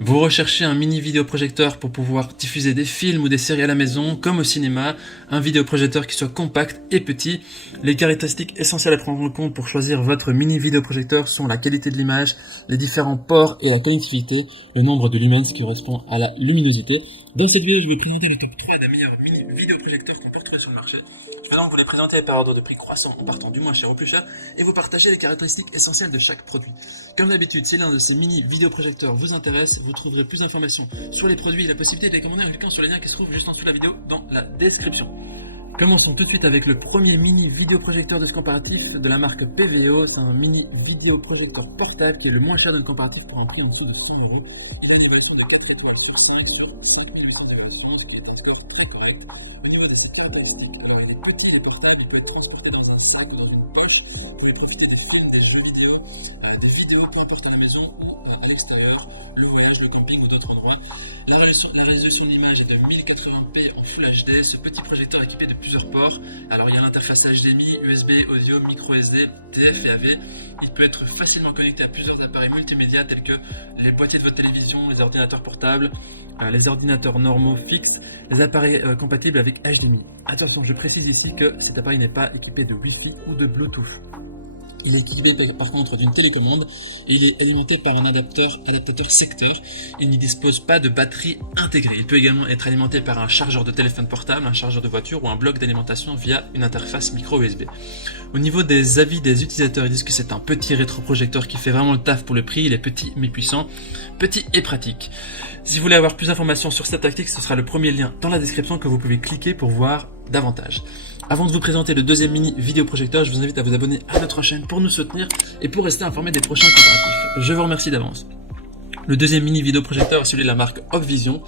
Vous recherchez un mini vidéoprojecteur pour pouvoir diffuser des films ou des séries à la maison, comme au cinéma, un vidéoprojecteur qui soit compact et petit. Les caractéristiques essentielles à prendre en compte pour choisir votre mini vidéoprojecteur sont la qualité de l'image, les différents ports et la connectivité, le nombre de lumens qui correspond à la luminosité. Dans cette vidéo, je vais vous présenter le top 3 des meilleurs mini vidéoprojecteurs qu'on peut retrouver sur le marché. Je vais donc vous les présenter par ordre de prix croissant en partant du moins cher au plus cher et vous partager les caractéristiques essentielles de chaque produit. Comme d'habitude, si l'un de ces mini vidéoprojecteurs vous intéresse, vous trouverez plus d'informations sur les produits et la possibilité de les commander en cliquant sur les liens qui se trouvent juste en dessous de la vidéo dans la description. Commençons tout de suite avec le premier mini vidéoprojecteur de ce comparatif de la marque PVO. C'est un mini vidéoprojecteur portable qui est le moins cher de notre comparatif pour un prix en dessous de 100 €. Il a une évaluation de 4 étoiles sur 5 sur 5800 évaluations, ce qui est un score très correct. Au niveau de ses caractéristiques, alors il est petit, il est portable, il peut être transporté dans un sac ou dans une poche. Vous pouvez profiter des films, des jeux vidéo, des vidéos, peu importe à la maison ou à l'extérieur, le voyage, le camping ou d'autres endroits. La résolution de l'image est de 1080p en Full HD. Ce petit projecteur est équipé de plusieurs ports. Alors il y a l'interface HDMI, USB, audio, micro SD, TF et AV. Il peut être facilement connecté à plusieurs appareils multimédia tels que les boîtiers de votre télévision, les ordinateurs portables, les ordinateurs normaux fixes, les appareils compatibles avec HDMI. Attention, je précise ici que cet appareil n'est pas équipé de Wi-Fi ou de Bluetooth. Il est équipé par contre d'une télécommande et il est alimenté par un adaptateur secteur. Il n'y dispose pas de batterie intégrée. Il peut également être alimenté par un chargeur de téléphone portable, un chargeur de voiture ou un bloc d'alimentation via une interface micro USB. Au niveau des avis des utilisateurs, ils disent que c'est un petit rétroprojecteur qui fait vraiment le taf pour le prix. Il est petit mais puissant, petit et pratique. Si vous voulez avoir plus d'informations sur cette tactique, ce sera le premier lien dans la description que vous pouvez cliquer pour voir davantage. Avant de vous présenter le deuxième mini vidéoprojecteur, je vous invite à vous abonner à notre chaîne pour nous soutenir et pour rester informé des prochains comparatifs. Je vous remercie d'avance. Le deuxième mini vidéoprojecteur est celui de la marque Opvision.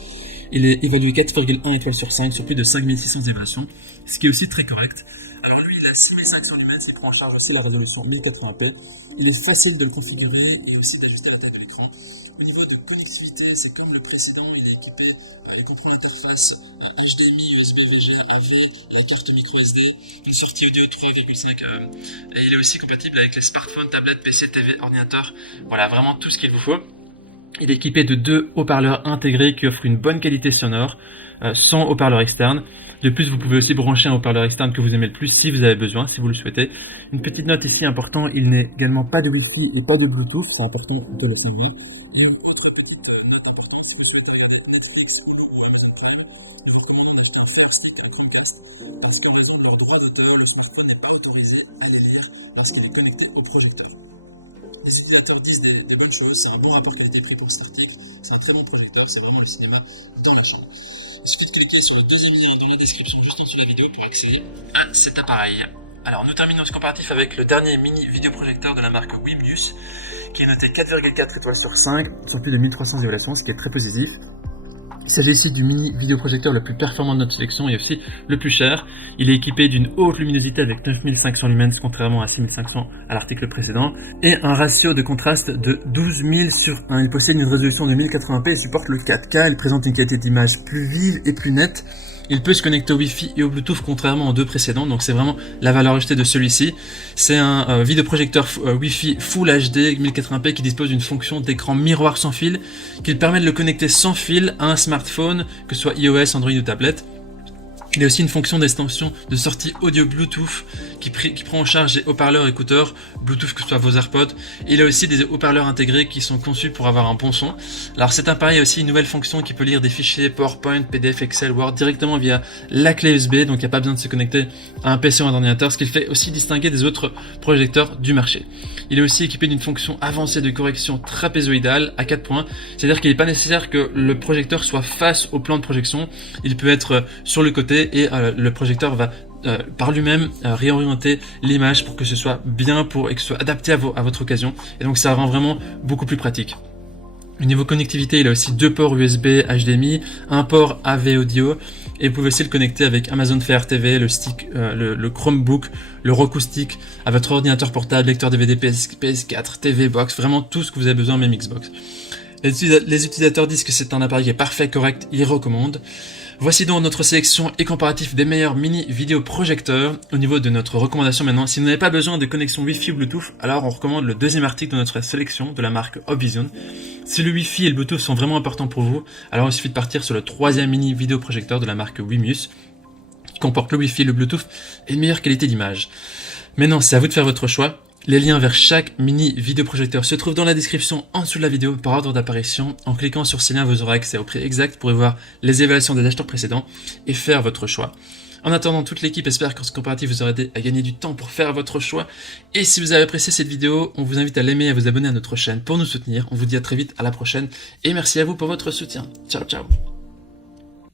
Il est évalué 4,1 étoiles sur 5 sur plus de 5600 évaluations, ce qui est aussi très correct. Alors lui, il a 6500 lumens, il prend en charge aussi la résolution 1080p. Il est facile de le configurer et aussi d'ajuster la taille de l'écran. Au niveau de connectivité, c'est comme le précédent, il est équipé, il comprend l'interface HDMI, USB, VGA, AV, la carte micro SD, une sortie audio 3,5 et il est aussi compatible avec les smartphones, tablettes, PC, TV, ordinateurs. Voilà, vraiment tout ce qu'il vous faut. Il est équipé de 2 haut-parleurs intégrés qui offrent une bonne qualité sonore, sans haut-parleur externe. De plus, vous pouvez aussi brancher un haut-parleur externe que vous aimez le plus si vous avez besoin, si vous le souhaitez. Une petite note ici importante, il n'est également pas de Wi-Fi et pas de Bluetooth, c'est important de le savoir. Et autre petite note importante, si vous souhaitez regarder Netflix, Hulu ou Amazon Prime, nous vous recommandons d'acheter un Fire Stick, un Chromecast, parce qu'en raison de leurs droits d'auteur, le smartphone n'est pas autorisé à les lire lorsqu'il est connecté au projecteur. Les utilisateurs disent des bonnes choses, c'est un bon rapport qualité-prix pour cet article, c'est un très bon projecteur, c'est vraiment le cinéma dans la chambre. Il suffit de cliquer sur le deuxième lien dans la description juste en dessous de la vidéo pour accéder à cet appareil. Alors nous terminons ce comparatif avec le dernier mini vidéoprojecteur de la marque Wimius, qui est noté 4,4 étoiles sur 5 sur plus de 1300 évaluations, ce qui est très positif. Il s'agit ici du mini vidéoprojecteur le plus performant de notre sélection et aussi le plus cher. Il est équipé d'une haute luminosité avec 9500 lumens contrairement à 6500 à l'article précédent et un ratio de contraste de 12000 sur 1. Il possède une résolution de 1080p et supporte le 4K. Il présente une qualité d'image plus vive et plus nette. Il peut se connecter au Wi-Fi et au Bluetooth contrairement aux deux précédents, donc c'est vraiment la valeur ajoutée de celui-ci. C'est un vidéoprojecteur Wi-Fi Full HD 1080p qui dispose d'une fonction d'écran miroir sans fil qui permet de le connecter sans fil à un smartphone, que ce soit iOS, Android ou tablette. Il y a aussi une fonction d'extension de sortie audio Bluetooth qui prend en charge des haut-parleurs écouteurs Bluetooth, que ce soit vos AirPods. Et il a aussi des haut-parleurs intégrés qui sont conçus pour avoir un bon son. Alors cet appareil a aussi une nouvelle fonction qui peut lire des fichiers PowerPoint, PDF, Excel, Word directement via la clé USB, donc il n'y a pas besoin de se connecter à un PC ou un ordinateur, ce qui le fait aussi distinguer des autres projecteurs du marché. Il est aussi équipé d'une fonction avancée de correction trapézoïdale à 4 points, c'est-à-dire qu'il n'est pas nécessaire que le projecteur soit face au plan de projection, il peut être sur le côté et le projecteur va par lui-même réorienter l'image pour que ce soit bien et que ce soit adapté à votre occasion, et donc ça rend vraiment beaucoup plus pratique. Au niveau connectivité, il a aussi 2 ports USB HDMI, un port AV audio, et vous pouvez aussi le connecter avec Amazon Fire TV, le stick, le Chromebook, le Roku Stick, à votre ordinateur portable, lecteur DVD PS4, TV Box, vraiment tout ce que vous avez besoin, même Xbox. Les utilisateurs disent que c'est un appareil qui est parfait, correct, ils recommandent. Voici donc notre sélection et comparatif des meilleurs mini vidéoprojecteurs. Au niveau de notre recommandation maintenant, si vous n'avez pas besoin de connexion Wi-Fi ou Bluetooth, alors on recommande le deuxième article de notre sélection de la marque Obvision. Si le Wi-Fi et le Bluetooth sont vraiment importants pour vous, alors il suffit de partir sur le troisième mini vidéoprojecteur de la marque Wimius, qui comporte le Wi-Fi, le Bluetooth et une meilleure qualité d'image. Maintenant, c'est à vous de faire votre choix. Les liens vers chaque mini vidéoprojecteur se trouvent dans la description en dessous de la vidéo par ordre d'apparition. En cliquant sur ces liens, vous aurez accès au prix exact pour y voir les évaluations des acheteurs précédents et faire votre choix. En attendant, toute l'équipe espère que ce comparatif vous aura aidé à gagner du temps pour faire votre choix. Et si vous avez apprécié cette vidéo, on vous invite à l'aimer et à vous abonner à notre chaîne pour nous soutenir. On vous dit à très vite, à la prochaine. Et merci à vous pour votre soutien. Ciao, ciao.